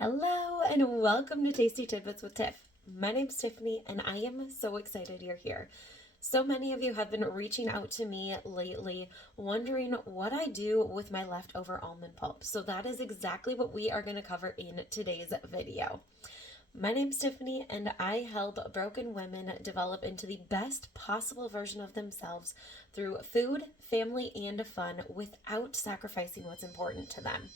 Hello and welcome to Tasty Tidbits with Tiff. My name's Tiffany and I am so excited you're here. So many of you have been reaching out to me lately wondering what I do with my leftover almond pulp. So that is exactly what we are going to cover in today's video. My name's Tiffany and I help broken women develop into the best possible version of themselves through food, family, and fun without sacrificing what's important to them.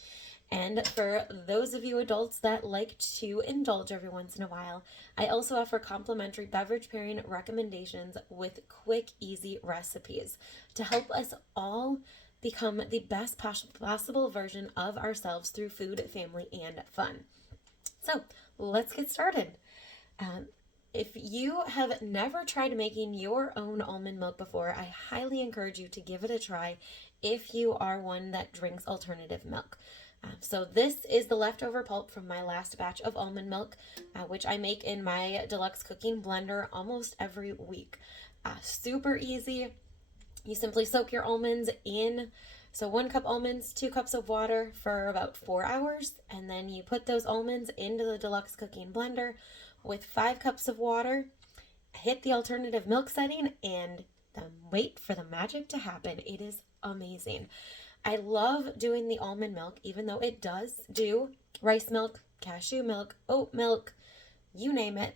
And for those of you adults that like to indulge every once in a while, I also offer complimentary beverage pairing recommendations with quick, easy recipes to help us all become the best possible version of ourselves through food, family, and fun. So let's get started. If you have never tried making your own almond milk before, I highly encourage you to give it a try if you are one that drinks alternative milk. So this is the leftover pulp from my last batch of almond milk, which I make in my deluxe cooking blender almost every week. Super easy. You simply soak your almonds in, so 1 cup almonds, 2 cups of water for about 4 hours, and then you put those almonds into the deluxe cooking blender with 5 cups of water, hit the alternative milk setting, and then wait for the magic to happen. It is amazing. I love doing the almond milk, even though it does do rice milk, cashew milk, oat milk, you name it.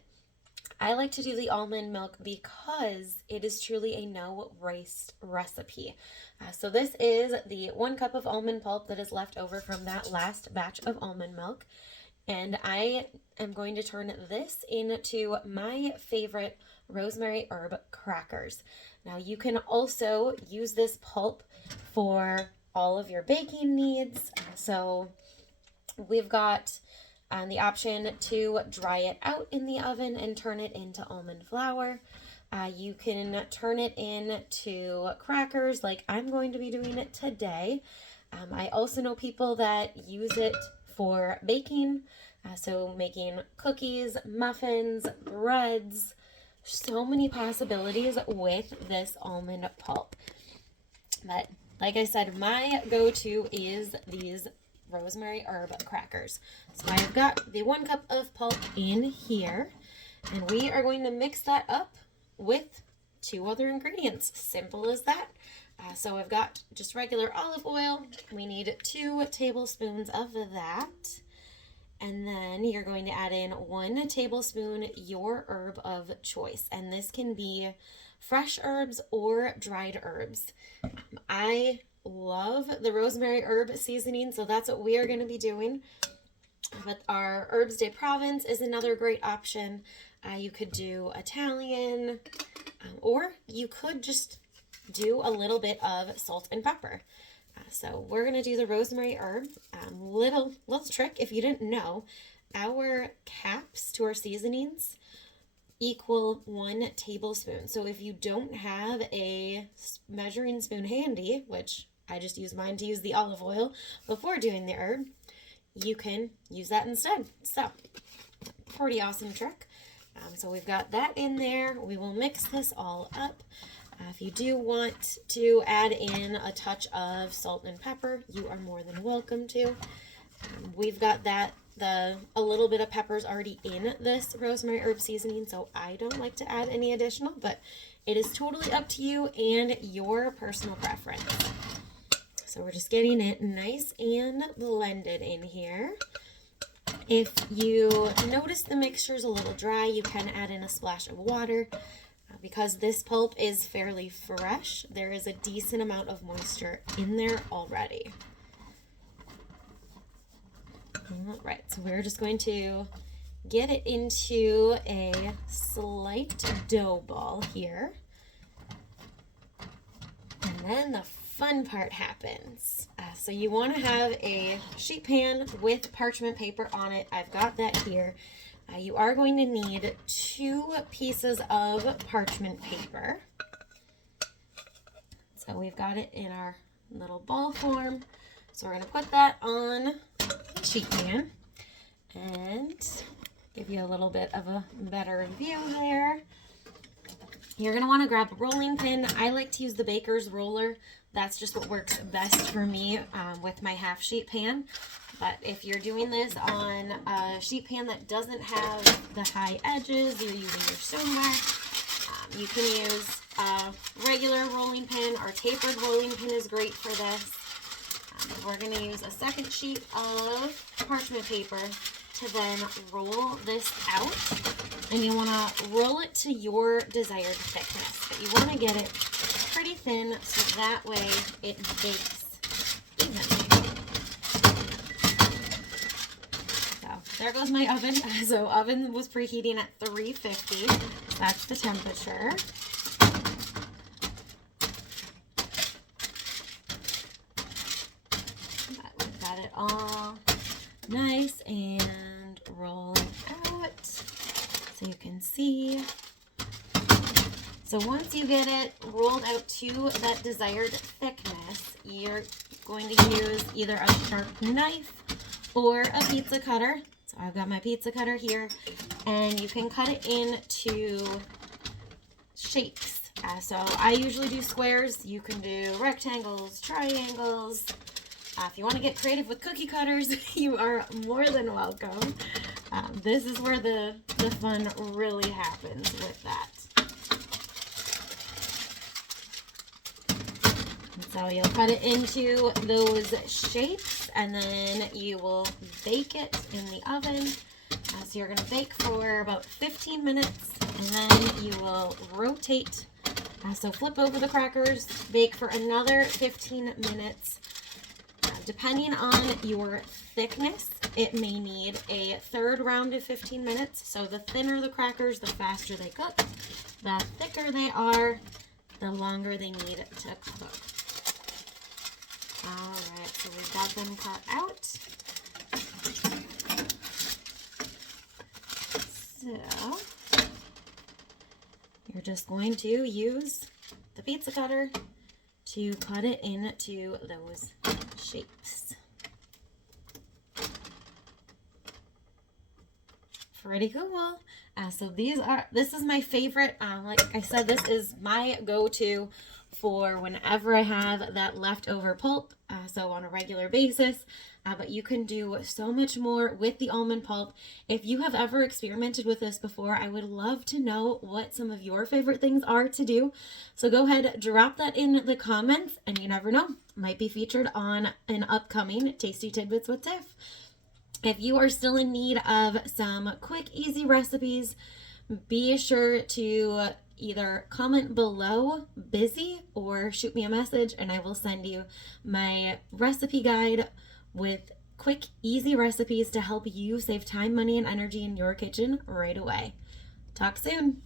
I like to do the almond milk because it is truly a no rice recipe. So this is the 1 cup of almond pulp that is left over from that last batch of almond milk. And I am going to turn this into my favorite rosemary herb crackers. Now you can also use this pulp for all of your baking needs. So we've got the option to dry it out in the oven and turn it into almond flour. You can turn it into crackers like I'm going to be doing it today. I also know people that use it for baking, so making cookies, muffins, breads. So many possibilities with this almond pulp. But like I said, my go-to is these rosemary herb crackers. So I've got the 1 cup of pulp in here, and we are going to mix that up with 2 other ingredients. Simple as that. So I've got just regular olive oil. We need 2 tablespoons of that. And then you're going to add in 1 tablespoon your herb of choice. And this can be fresh herbs or dried herbs. I love the rosemary herb seasoning, so that's what we are going to be doing. But our Herbs de Provence is another great option. You could do Italian, or you could just do a little bit of salt and pepper. So we're going to do the rosemary herb. Little trick, if you didn't know, our caps to our seasonings equal 1 tablespoon. So if you don't have a measuring spoon handy, which I just use mine to use the olive oil before doing the herb, you can use that instead. So pretty awesome trick. So we've got that in there. We will mix this all up. If you do want to add in a touch of salt and pepper, you are more than welcome to. We've got that a little bit of peppers already in this rosemary herb seasoning, so I don't like to add any additional, but it is totally up to you and your personal preference. So we're just getting it nice and blended in here. If you notice the mixture is a little dry, you can add in a splash of water. Because this pulp is fairly fresh, there is a decent amount of moisture in there already. All right, so we're just going to get it into a slight dough ball here. And then the fun part happens. So you want to have a sheet pan with parchment paper on it. I've got that here. You are going to need 2 pieces of parchment paper. So we've got it in our little ball form. So we're going to put that on the sheet pan and give you a little bit of a better view there. You're going to want to grab a rolling pin. I like to use the baker's roller. That's just what works best for me with my half sheet pan. But if you're doing this on a sheet pan that doesn't have the high edges, you're using your stoneware, you can use a regular rolling pin or tapered rolling pin is great for this. We're going to use a second sheet of parchment paper to then roll this out. And you want to roll it to your desired thickness. But you want to get it pretty thin so that way it bakes evenly. So there goes my oven. So oven was preheating at 350. That's the temperature. We've got it all nice and rolling out so you can see. So once you get it rolled out to that desired thickness, you're going to use either a sharp knife or a pizza cutter. So I've got my pizza cutter here, and you can cut it into shapes. So I usually do squares. You can do rectangles, triangles. If you want to get creative with cookie cutters, you are more than welcome. This is where the fun really happens with that. And so you'll cut it into those shapes, and then you will bake it in the oven. So you're going to bake for about 15 minutes, and then you will rotate. So flip over the crackers, bake for another 15 minutes. Depending on your thickness, it may need a third round of 15 minutes. So the thinner the crackers, the faster they cook. The thicker they are, the longer they need to cook. All right, so we've got them cut out. So you're just going to use the pizza cutter to cut it into those shapes. Pretty cool. So this is my favorite. Like I said, this is my go-to for whenever I have that leftover pulp. So on a regular basis. But you can do so much more with the almond pulp. If you have ever experimented with this before, I would love to know what some of your favorite things are to do. So go ahead, drop that in the comments, and you never know, might be featured on an upcoming Tasty Tidbits with Tiff. If you are still in need of some quick, easy recipes, be sure to either comment below busy or shoot me a message, and I will send you my recipe guide with quick, easy recipes to help you save time, money, and energy in your kitchen right away. Talk soon.